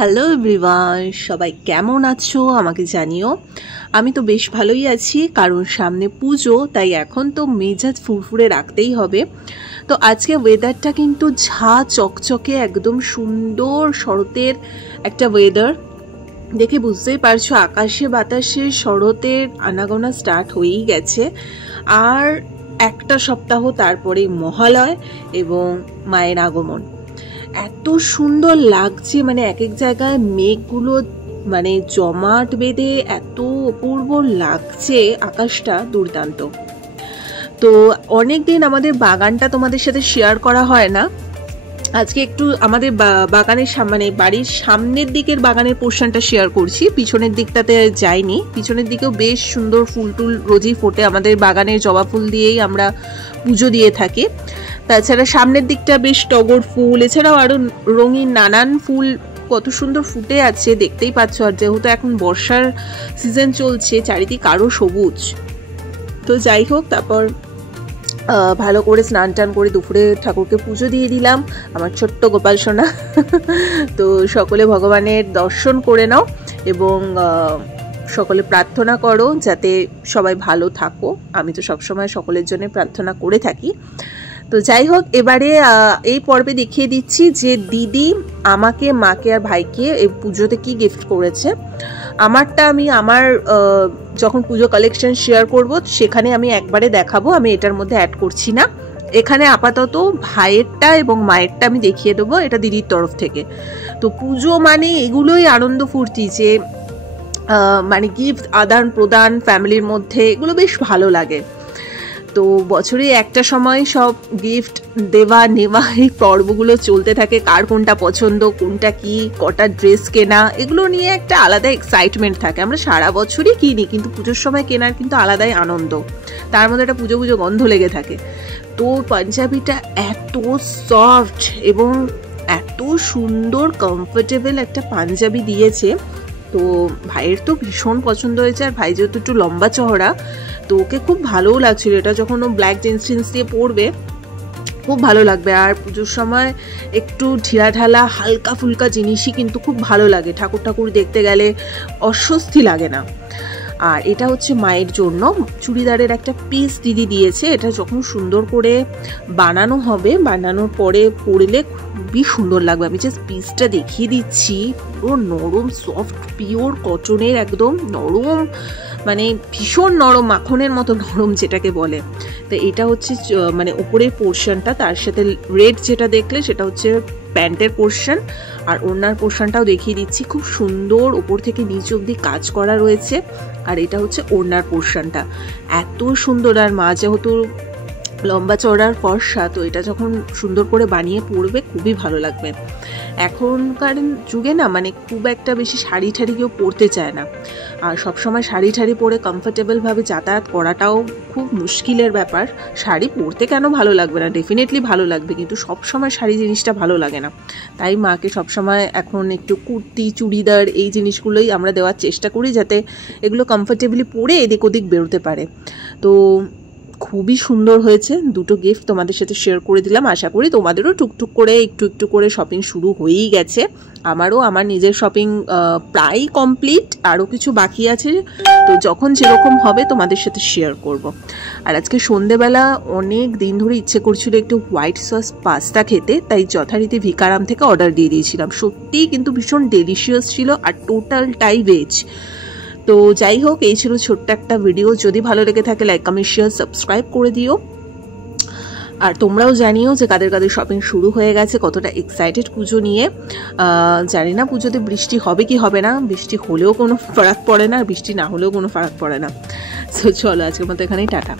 Hello everyone, সবাই কেমন আছো আমাকে জানিও। আমি তো বেশ ভালোই আছি, কারণ সামনে পুজো, তাই এখন তো মেজাজ ফুরফুরে রাখতেই হবে। তো আজকে ওয়েদারটা কিন্তু ঝা চকচকে একদম সুন্দর শরতের একটা ওয়েদার। দেখে বুঝতেই পারছো আকাশে বাতাসে শরতের আনাগোনা স্টার্ট হয়েই গেছে। আর একটা সপ্তাহ তারপরে মহালয় এবং মায়ের আগমন। এত সুন্দর লাগছে, মানে এক এক জায়গায় মেঘগুলো মানে জমাট বেঁধে এত অপূর্ব লাগছে, আকাশটা দুর্দান্ত। তো অনেকদিন আমাদের বাগানটা তোমাদের সাথে শেয়ার করা হয় না। আজকে একটু আমাদের বাগানের মানে বাড়ির সামনের দিকের বাগানের পোর্শনটা শেয়ার করছি, পিছনের দিকটাতে যাইনি। পিছনের দিকেও বেশ সুন্দর ফুল টুল রোজই ফোটে, আমাদের বাগানের জবা ফুল দিয়েই আমরা পুজো দিয়ে থাকি। তাছাড়া সামনের দিকটা বেশ টগর ফুল, এছাড়াও আরো রঙিন নানান ফুল কত সুন্দর ফুটে আছে, দেখতেই পাচ্ছ। আর যেহেতু এখন বর্ষার সিজন চলছে, চারিদিক আরো সবুজ। তো যাই হোক, তারপর ভালো করে স্নান টান করে দুপুরে ঠাকুরকে পুজো দিয়ে দিলাম, আমার ছোট্ট গোপাল সোনা। তো সকলে ভগবানের দর্শন করে নাও এবং সকলে প্রার্থনা করো যাতে সবাই ভালো থাকো। আমি তো সবসময় সকলের জন্য প্রার্থনা করে থাকি। তো যাই হোক, এবারে এই পর্বে দেখিয়ে দিচ্ছি যে দিদি আমাকে, মাকে আর ভাইকে এই পুজোতে কি গিফট করেছে। আমারটা আমি আমার যখন পুজো কালেকশন শেয়ার করব সেখানে আমি একবারে দেখাবো, আমি এটার মধ্যে অ্যাড করছি না। এখানে আপাতত ভাইয়েরটা এবং মায়েরটা আমি দেখিয়ে দেবো, এটা দিদির তরফ থেকে। তো পুজো মানে এগুলোই আনন্দ ফুর্তি, যে মানে গিফট আদান প্রদান ফ্যামিলির মধ্যে, এগুলো বেশ ভালো লাগে। তো বছরে একটা সময় সব গিফট দেওয়া নেওয়া এই পর্বগুলো চলতে থাকে, কার কোনটা পছন্দ, কোনটা কি, কটা ড্রেস কেনা, এগুলো নিয়ে একটা আলাদা এক্সাইটমেন্ট থাকে। আমরা সারা বছরই কিনি, কিন্তু পুজোর সময় কেনার কিন্তু আলাদাই আনন্দ, তার মধ্যে একটা পুজো পুজো গন্ধ লেগে থাকে। তো পাঞ্জাবিটা এত সফট এবং এত সুন্দর কমফোর্টেবল একটা পাঞ্জাবি দিয়েছে। তো ভাইয়ের তো ভীষণ পছন্দ হয়েছে, আর ভাই যেহেতু একটু লম্বা চওড়া, তো ওকে খুব ভালোও লাগছিল। এটা যখন ও ব্ল্যাক জিন্স টিন্স দিয়ে পরবে খুব ভালো লাগবে। আর পুজোর সময় একটু ঢিলাঢালা হালকা ফুলকা জিনিসই কিন্তু খুব ভালো লাগে, ঠাকুর ঠাকুর দেখতে গেলে অস্বস্তি লাগে না। আর এটা হচ্ছে মায়ের জন্য চুড়িদারের একটা পিস দিদি দিয়েছে। এটা যখন সুন্দর করে বানানো হবে, বানানোর পরে পরলে খুবই সুন্দর লাগবে। আমি জাস্ট পিসটা দেখিয়ে দিচ্ছি, পুরো নরম সফট পিওর কটনের, একদম নরম, মানে ভীষণ নরম, মাখনের মতো নরম যেটাকে বলে। তো এটা হচ্ছে মানে উপরের পোর্শনটা, তার সাথে রেড যেটা দেখলে সেটা হচ্ছে প্যান্টের পোর্শন। আর ওড়নার পোর্শনটাও দেখিয়ে দিচ্ছি, খুব সুন্দর উপর থেকে নিচ অবধি কাজ করা রয়েছে। আর এটা হচ্ছে ওড়নার পোর্শনটা, এত সুন্দর। আর মা যেহেতু লম্বা চওড়ার ফর্সা, তো এটা যখন সুন্দর করে বানিয়ে পরবে খুবই ভালো লাগবে। এখনকার যুগে না মানে খুব একটা বেশি শাড়ি ঠাড়ি কেউ পরতে চায় না, আর সবসময় শাড়ি ঠাড়ি পরে কমফোর্টেবলভাবে যাতায়াত করাটাও খুব মুশকিলের ব্যাপার। শাড়ি পরতে কেন ভালো লাগবে না, ডেফিনেটলি ভালো লাগবে, কিন্তু সবসময় শাড়ি জিনিসটা ভালো লাগে না। তাই মাকে সবসময় এখন একটু কুর্তি চুড়িদার এই জিনিসগুলোই আমরা দেওয়ার চেষ্টা করি, যাতে এগুলো কমফোর্টেবলি পরে এদিক ওদিক বেরোতে পারে। তো খুবই সুন্দর হয়েছে, দুটো গিফট তোমাদের সাথে শেয়ার করে দিলাম। আশা করি তোমাদেরও টুকটুক করে একটু একটু করে শপিং শুরু হয়েই গেছে। আমারও আমার নিজের শপিং প্রায় কমপ্লিট, আরও কিছু বাকি আছে। তো যখন যেরকম হবে তোমাদের সাথে শেয়ার করব। আর আজকে সন্ধেবেলা অনেক দিন ধরে ইচ্ছে করছিল একটু হোয়াইট সস পাস্তা খেতে, তাই যথারীতি ভিকারাম থেকে অর্ডার দিয়ে দিয়েছিলাম। সত্যিই কিন্তু ভীষণ ডেলিশিয়াস ছিল, আর টোটালটাই ভেজ। তো যাই হোক, এই ছিল ছোট্ট একটা ভিডিও। যদি ভালো লেগে থাকে লাইক কমেন্ট শেয়ার সাবস্ক্রাইব করে দিও। আর তোমরাও জানিও যে কাদের কাদের শপিং শুরু হয়ে গেছে, কতটা এক্সাইটেড পুজো নিয়ে। জানি না পুজোতে বৃষ্টি হবে কি হবে না, বৃষ্টি হলেও কোনো ফারাক পড়ে না, আর বৃষ্টি না হলেও কোনো ফারাক পড়ে না। সো চলো, আজকের মতো এখানেই টাটা।